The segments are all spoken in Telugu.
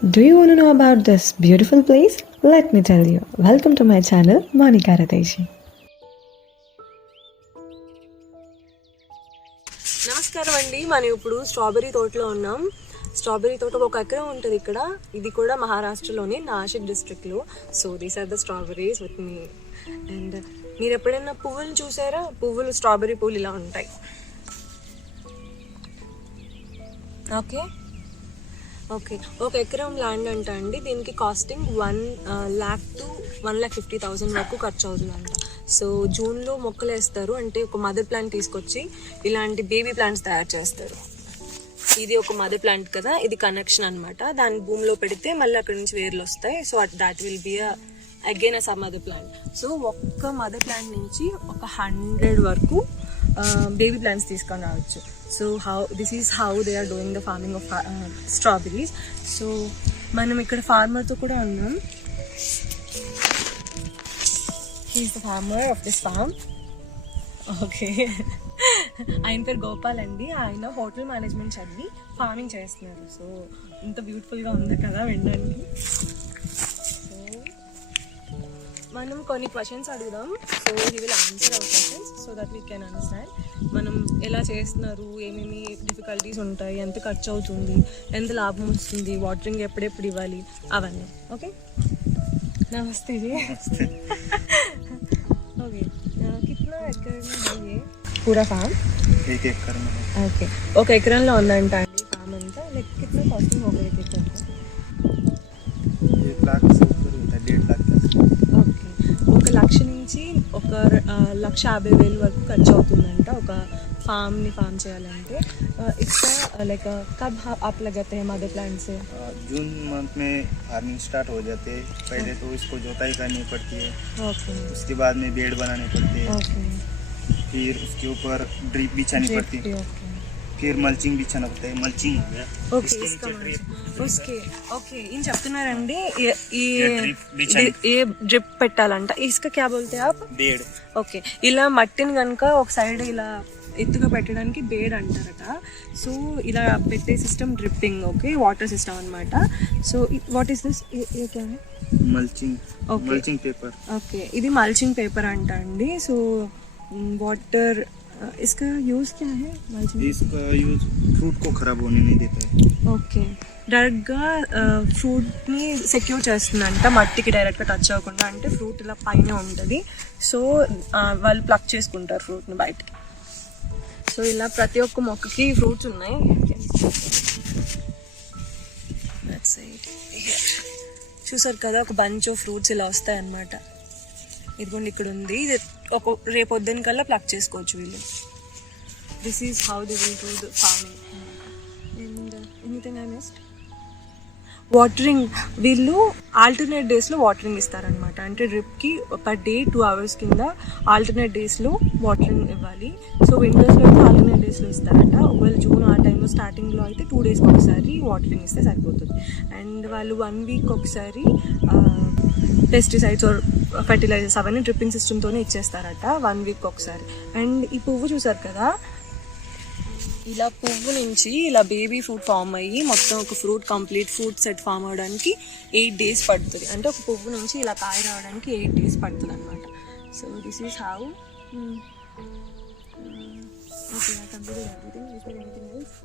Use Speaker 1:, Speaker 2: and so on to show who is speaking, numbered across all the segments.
Speaker 1: Do you want to know about this beautiful place? Let me tell you. Welcome to my channel, Monica Radeshi.
Speaker 2: నమస్కారం అండి. మనం ఇప్పుడు స్ట్రాబెరీ తోటలో ఉన్నాం. స్ట్రాబెరీ తోట ఒక ఎకరం ఉంటుంది ఇక్కడ. ఇది కూడా మహారాష్ట్రలోని నాసిక్ డిస్ట్రిక్ట్లో so these are the strawberries with me and మీరు ఎప్పుడైనా పువ్వులు చూసారా? పువ్వులు స్ట్రాబెరీ పువ్వులు ఇలా ఉంటాయి. Okay okay. ఒక ఎకరం ల్యాండ్ అంట అండి. దీనికి costing one lakh to one lakh fifty thousand వరకు ఖర్చు అవుతుందంట సో జూన్లో మొక్కలు వేస్తారు అంటే ఒక మదర్ ప్లాంట్ తీసుకొచ్చి ఇలాంటి బేబీ ప్లాంట్స్ తయారు చేస్తారు. ఇది ఒక మదర్ ప్లాంట్ కదా. ఇది కనెక్షన్ అన్నమాట. దాన్ని భూమిలో పెడితే మళ్ళీ అక్కడ నుంచి వేర్లు వస్తాయి. So that will be again a some mother plant. So ఒక్క మదర్ ప్లాంట్ నుంచి ఒక హండ్రెడ్ వరకు Um, బేబీ ప్లాంట్స్ తీసుకొని రావచ్చు. So how this is how they are doing the farming of strawberries so మనం ఇక్కడ ఫార్మర్తో కూడా ఉన్నాం. He's the farmer of this farm okay ఆయన పేరు గోపాల్ అండి. ఆయన హోటల్ మేనేజ్మెంట్ చదివి ఫార్మింగ్ చేస్తున్నారు. సో ఇంత బ్యూటిఫుల్గా ఉంది కదా వినడానికి. మనం కొన్ని క్వశ్చన్స్ అడుగుదాం. So he will answer our questions so that we can understand మనం ఎలా చేస్తున్నారు? ఏమేమి డిఫికల్టీస్ ఉంటాయి? ఎంత ఖర్చు అవుతుంది? ఎంత లాభం వస్తుంది? వాటరింగ్ ఎప్పుడెప్పుడు ఇవ్వాలి? అవన్నీ. ఓకే నమస్తే ఓకే
Speaker 3: కిట్నా ఎక్కడ పూరా ఫామ్?
Speaker 2: ఓకే. ఒక ఎకరంలో ఉందంట అండి ఫామ్ అంతా. లైక్ కిట్నా కాస్టింగ్ ఒక ఎకరం.
Speaker 3: एक लाख
Speaker 2: లక్ష నుంచి ఒక ఆ, లక్ష యాభై వేలు వరకు ఖర్చు అవుతుందంట ఒక ఫామ్ని ఫామ్ చేయాలంటే ఇట్లా లైక్ కబ్ आप लगाते हैं मदर प्लांट से
Speaker 3: आ, जून मंथ में फार्मिंग स्टार्ट हो जाते हैं पहले तो इसको जोताई करनी पड़ती है
Speaker 2: ओके
Speaker 3: उसके बाद में बेड बनाने पड़ते हैं
Speaker 2: ओके
Speaker 3: फिर उसके ऊपर ड्रिप बिछानी पड़ती है
Speaker 2: ओके
Speaker 3: फिर मल्चिंग बिछाना पड़ता है मल्चिंग हो गया
Speaker 2: ఓకే
Speaker 3: इसके
Speaker 2: ఇసుక
Speaker 3: नीचे ड्रिप
Speaker 2: ఓకే ఓకే ఈయన చెప్తున్నారండి ఈ- ఈ
Speaker 3: ये ड्रिप बिछानी
Speaker 2: ఏ డ్రిప్ పెట్టాలంట ఇసుక క్యా బోల్తే ఆప్
Speaker 3: बेड
Speaker 2: ఓకే ఇలా మట్టిని కనుక ఒక సైడ్ ఇలా ఎత్తుగా పెట్టడానికి బేడ్ అంటారట సో ఇలా పెట్టే system dripping okay water system అన్నమాట so what is this uh క్యా high?
Speaker 3: Mulching
Speaker 2: Okay.
Speaker 3: Mulching paper
Speaker 2: okay ఇది మల్చింగ్ పేపర్ అంట అండి సో వాటర్ ఇస్కా యూస్ క్యా హై మల్చింగ్
Speaker 3: इसका यूज फ्रूट को खराब होने नहीं देता है
Speaker 2: ఓకే డైరెక్ట్గా ఫ్రూట్ని సెక్యూర్ చేస్తుందంట మట్టికి డైరెక్ట్గా టచ్ అవ్వకుండా అంటే ఫ్రూట్ ఇలా పైన ఉంటుంది సో వాళ్ళు ప్లక్ చేసుకుంటారు ఫ్రూట్ని బయటికి సో ఇలా ప్రతి ఒక్క మొక్కకి ఫ్రూట్స్ ఉన్నాయి That's it. Here. చూసారు కదా ఒక బంచ్ ఆఫ్ ఫ్రూట్స్ ఇలా వస్తాయి అన్నమాట ఇదిగోండి ఇక్కడ ఉంది. ఇది ఒక రేపొద్దున కల్లా ప్లక్ చేసుకోవచ్చు వీళ్ళు. This is how the will do the farming and anything I missed watering వీళ్ళు ఆల్టర్నేట్ డేస్లో వాటరింగ్ ఇస్తారనమాట అంటే డ్రిప్కి పర్ డే టూ అవర్స్ కింద ఆల్టర్నేట్ డేస్లో వాటరింగ్ ఇవ్వాలి. సో వింటర్స్లో అయితే ఆల్టర్నేట్ డేస్లో ఇస్తారంట. ఒకవేళ జూన్ ఆ టైంలో స్టార్టింగ్లో అయితే టూ డేస్కి ఒకసారి వాటరింగ్ ఇస్తే సరిపోతుంది. అండ్ వాళ్ళు వన్ వీక్ ఒకసారి పెస్టిసైడ్స్ ఆర్ ఫర్టిలైజర్స్ అవన్నీ డ్రిప్పింగ్ సిస్టమ్తోనే ఇచ్చేస్తారట వన్ వీక్ ఒకసారి. అండ్ ఈ పువ్వు చూసారు కదా? ఇలా పువ్వు నుంచి ఇలా బేబీ ఫ్రూట్ ఫామ్ అయ్యి మొత్తం ఒక fruit complete fruit set form అవడానికి ఎయిట్ డేస్ పడుతుంది. అంటే ఒక పువ్వు నుంచి ఇలా కాయ రావడానికి ఎయిట్ డేస్ పడుతుంది అనమాట so this is how okay complete everything anything else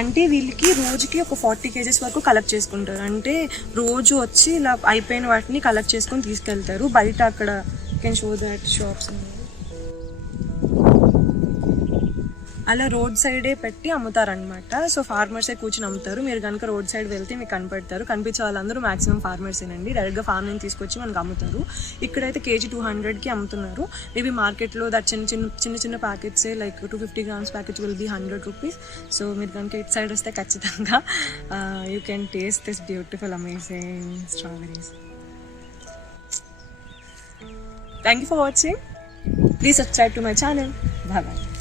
Speaker 2: అంటే వీళ్ళకి రోజుకి ఒక ఫార్టీ కేజెస్ వరకు కలెక్ట్ చేసుకుంటారు. అంటే రోజు వచ్చి ఇలా అయిపోయిన వాటిని కలెక్ట్ చేసుకొని తీసుకెళ్తారు. బయట అక్కడ కెన్ షో దట్ షాప్స్. అలా రోడ్ సైడే పెట్టి అమ్ముతారనమాట సో ఫార్మర్సే కూర్చొని అమ్ముతారు. మీరు కనుక రోడ్ సైడ్ వెళ్తే మీకు కనపడతారు. కనిపించే వాళ్ళందరూ మాక్సిమం ఫార్మర్సేనండి. డైరెక్ట్గా ఫార్మ్ నుంచి తీసుకొచ్చి మనకు అమ్ముతారు. ఇక్కడైతే కేజీ టూ హండ్రెడ్కి అమ్ముతున్నారు. మేబీ మార్కెట్లో దట్ చిన్న చిన్న చిన్న చిన్న packets like two fifty grams packets will be hundred rupees. So మీరు కనుక ఇటు సైడ్ వస్తే ఖచ్చితంగా you can taste this beautiful amazing strawberries thank you for watching please subscribe to my channel bye bye